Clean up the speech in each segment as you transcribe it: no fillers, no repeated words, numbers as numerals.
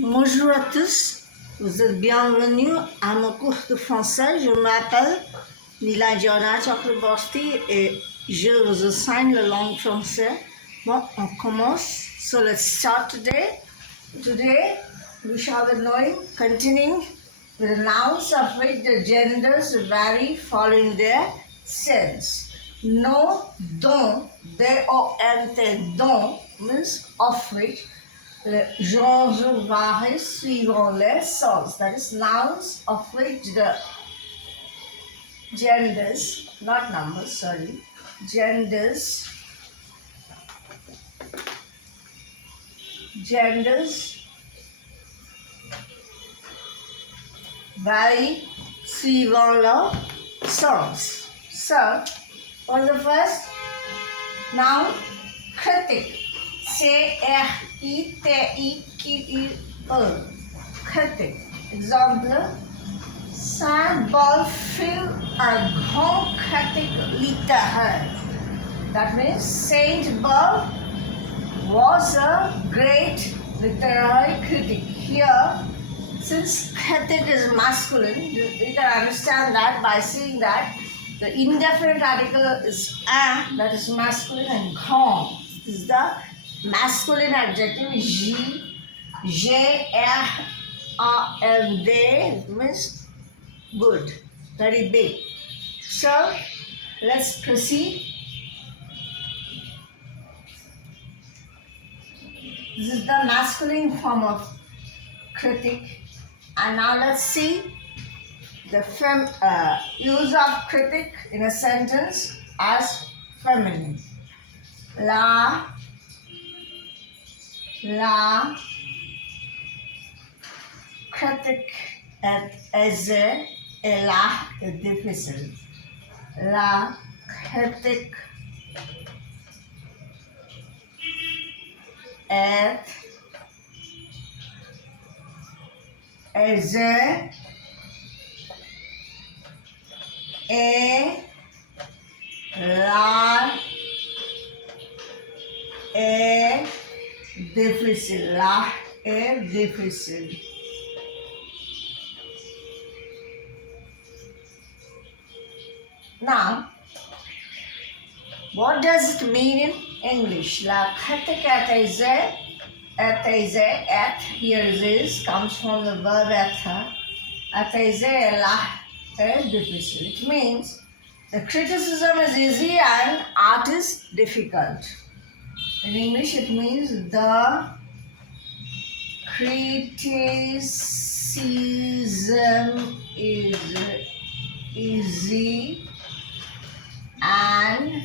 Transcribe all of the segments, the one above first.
Bonjour à tous, vous êtes bienvenus à mon cours de français. Je m'appelle Nilanjana Chakraborty et je vous enseigne la langue française. Bon, on commence. So let's start today. Today we shall be knowing, continuing with the nouns of which the genders vary following their sense. No, dont, D-O-N-T, dont means of which le genre varie suivant les sens. That is nouns of which the genders, not numbers, sorry, genders vary suivant leur sens. So, for the first noun, critic. C-R-I-T-I-Q-U-E. Critique. Exemple. Saint-Paul fut un grand critique littéraire. That means Saint Paul was a great literary critic. Here, since critic is masculine, we can understand that by seeing that the indefinite article is un, that is masculine, and grand is the masculine adjective. G-R-A-N-D means good, very big. So let's proceed. This is the masculine form of critic. And now let's see the use of critic in a sentence as feminine. La critique est aisée et la est difficile. La critique est aisée et la est difficile. La est difficile. Now, what does it mean in English? La critique est aisée, here it is, comes from the verb être. Est aisée, la est difficile. It means the criticism is easy and art is difficult. In English, it means the criticism is easy and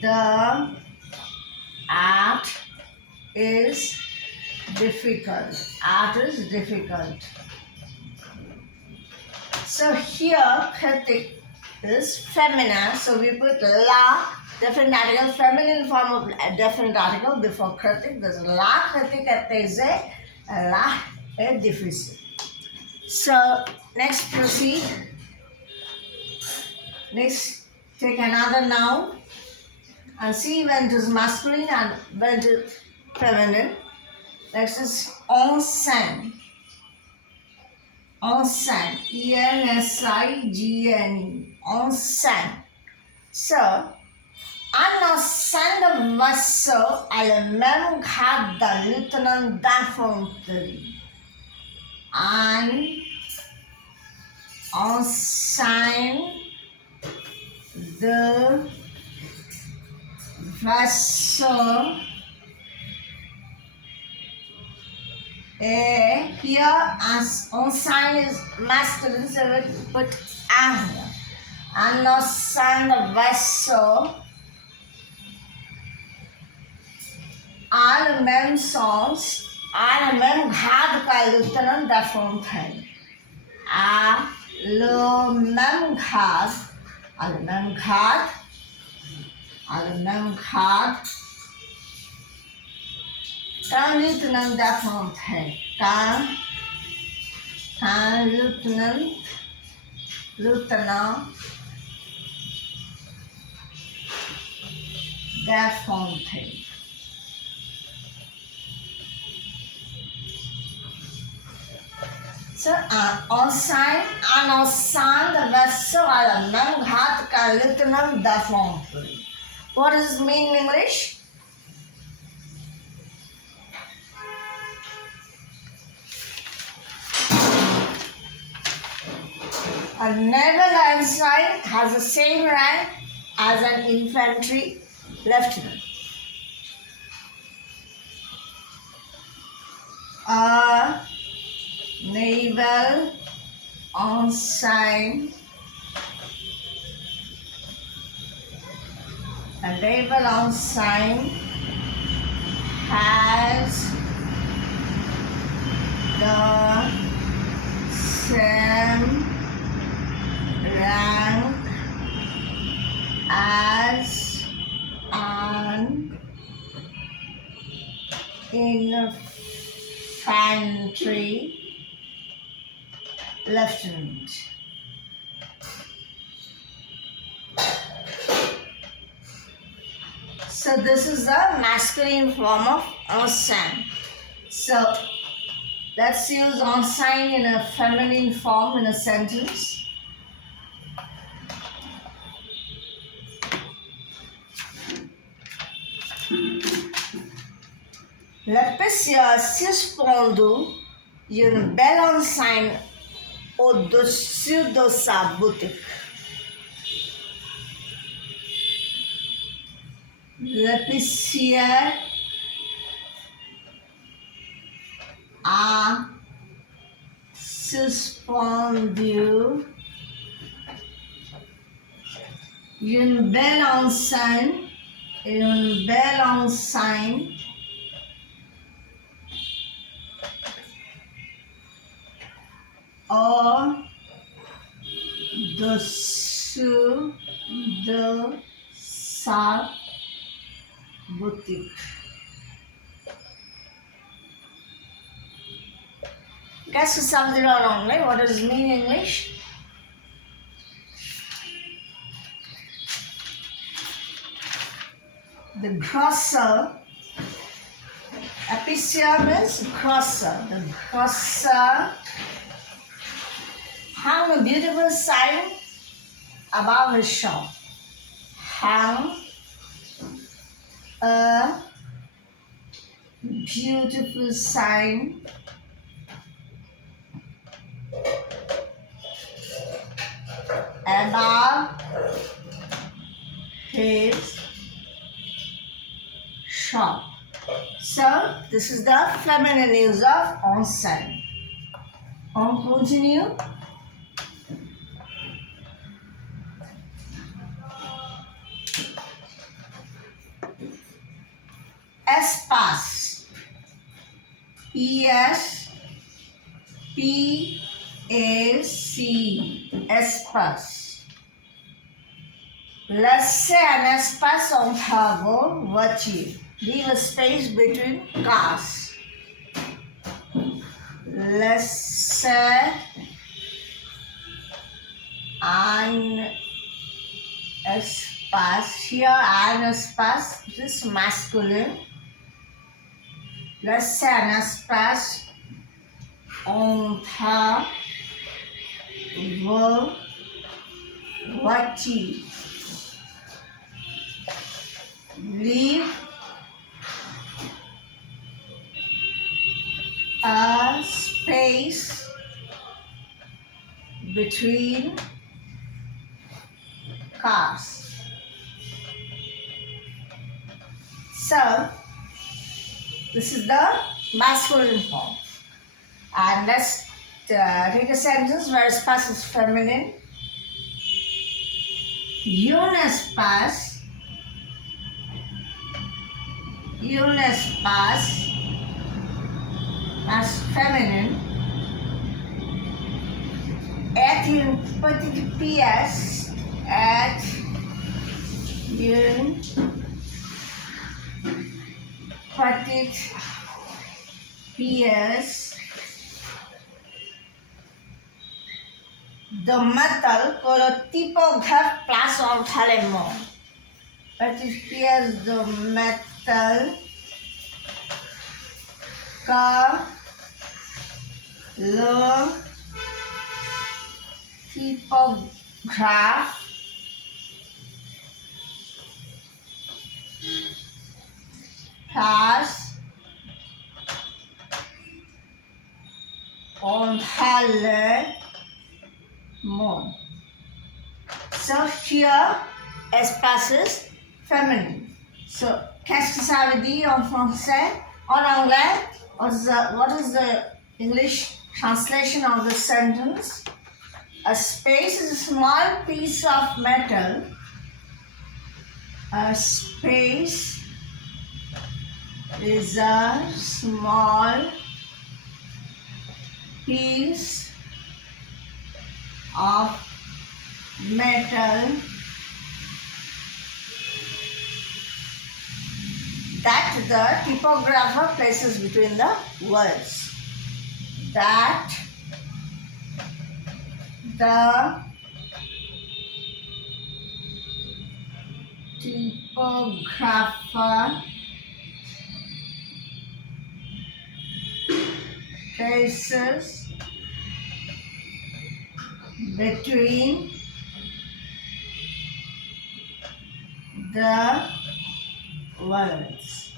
the art is difficult. Art is difficult. So here, critic is feminine. So we put la, definite article, feminine form of a definite article before critic. There's la critique est aisée and la est difficile. So next proceed. Next, take another noun and see when it is masculine and when it is feminine. Next is enseigne. Enseigne. E-N-S-I-G-N-E. Enseigne. So, un enseigne de vaisseau a le même grade d'un lieutenant d'infanterie. Un enseigne de vaisseau. Here, enseigne is masculine, so we put un. Un enseigne de vaisseau a le même sens, a le même grade qu'un lieutenant d'infanterie. A le même grade, a le même grade, a le même grade qu'un lieutenant d'infanterie. Qu'un lieutenant d'infanterie. Enceinte, en enceinte verso à la même grade qu'un lieutenant d'infanterie. What does it mean in English? A naval ensign has the same rank as an infantry lieutenant. A naval ensign has the same rank as an infantry lieutenant. So this is the masculine form of ensign. So let's use ensign in a feminine form in a sentence. L'épaisseur suspendue d'une belle enseigne au-dessus de sa boutique. L'épicier a suspendu une belle enseigne au-dessus de sa boutique. Qu'est-ce que ça veut dire en anglais? What does it mean in English? The grocer, épicier means grocer. The grocer hung a beautiful sign above his shop. Hung a beautiful sign above his shop. So this is the feminine use of ensign. On continue. Espace. E-S-P-A-C. Espace. Laissez un espace entre vos voitures. Leave a space between cars. Laissez un espace. Here, un espace. This is masculine. Laissez un espace entre vos voitures. Leave a space between cars. So, this is the masculine form. And let's take a sentence where espace is feminine. Un espace as féminin est une petite pièce, de métal que le typographe place entre les mots. Petite pièce de métal que le typograph, plus onhaler mot. So here, espaces féminin. So, qu'est-ce que ça veut dire en français? En anglais, what is the English translation of the sentence? A space is a small piece of metal. A space is a small piece of metal that the typographer places between the words. That the typographer places between the words.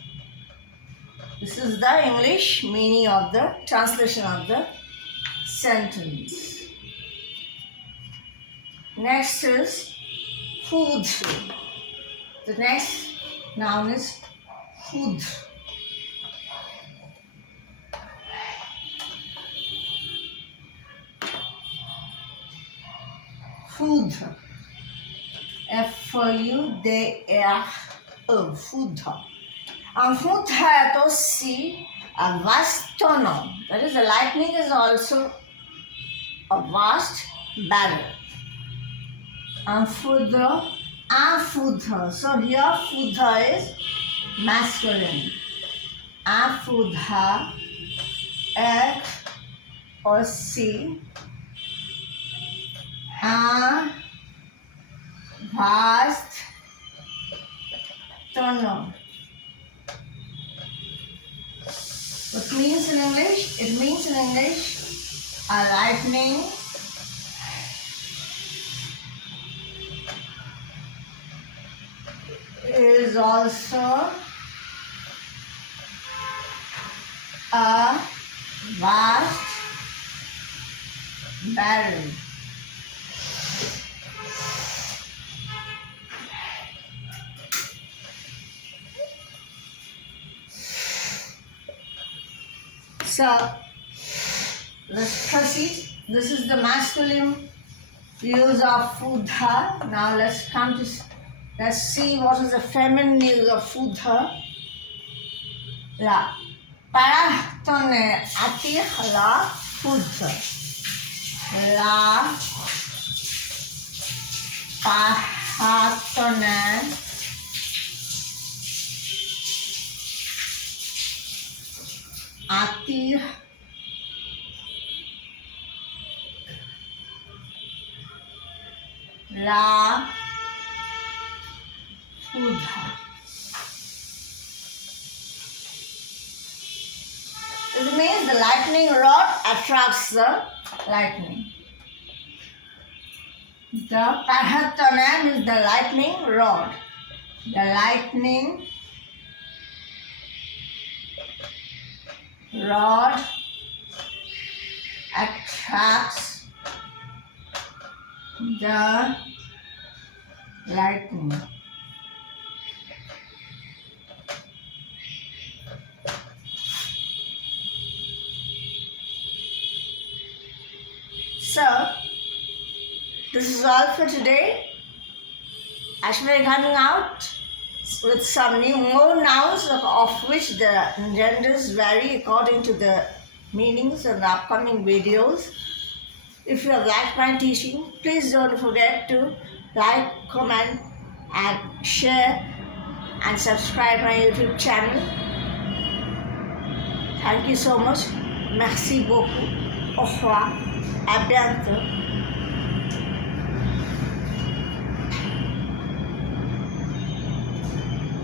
This is the English meaning of the translation of the sentence. Next is food. The next noun is food. Food. F-U-D-R-E. Food. And food has aussi a vast nom. That is, the lightning is also a vast barrel. And foudre, un foudre. So here foudre is masculine. Un foudre est aussi un vaste tonneau. What means in English? It means in English a lightning is also a vast barrel. So, let's proceed. This is the masculine use of foudha. Now let's see what is the feminine use of foudha. La paratonne attire la foudre. La paratonne attire la foudre. It means the lightning rod attracts the lightning. The paratonne means the lightning rod. The lightning rod attracts the lightning. So, this is all for today. I shall be coming out with some more nouns, of which the genders vary according to the meanings in the upcoming videos. If you have liked my teaching, please don't forget to like, comment and share and subscribe my YouTube channel. Thank you so much. Merci beaucoup. Au revoir. À bientôt.